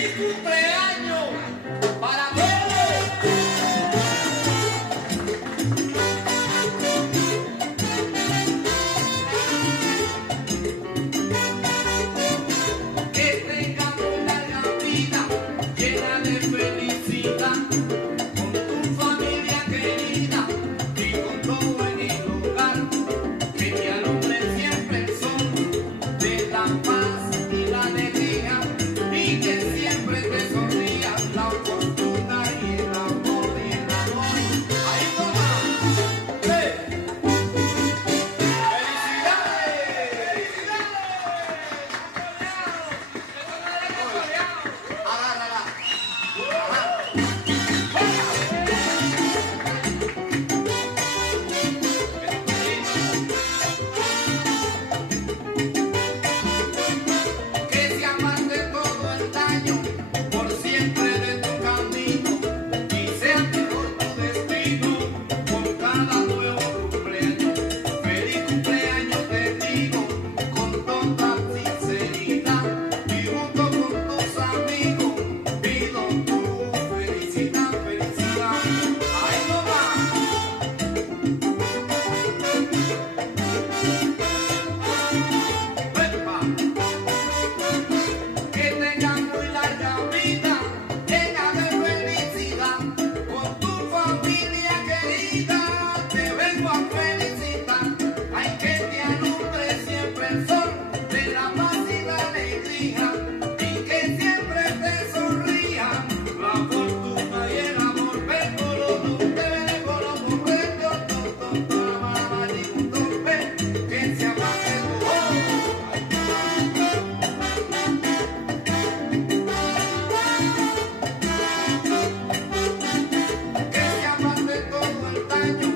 ¡Feliz cumpleaños para todos! Que tengas una larga vida llena de felicidad con tu familia querida y con todo en el hogar. Que te alumbre siempre el sol de la paz y la alegría y que siempre te sonría la fortuna y el amor y el amor. Ahí toma. ¡Felicidades! Agárrala. Que se amarte todo el daño por siempre de tu camino y sea mejor tu destino con cada nuevo cumpleaños. Feliz cumpleaños te digo con toda sinceridad y junto con tus amigos pido tu felicidad, felicidad. Ahí no va. Que tengas muy larga vida, llena de felicidad, con tu familia querida, te vengo a felicitar. Ay, que te alumbre siempre el sol de la paz y la alegría, y que siempre te sonría la fortuna y el amor. Ven con los dulces, con los correctos, la mamá y un tope, que se amase tu que se amase todo el daño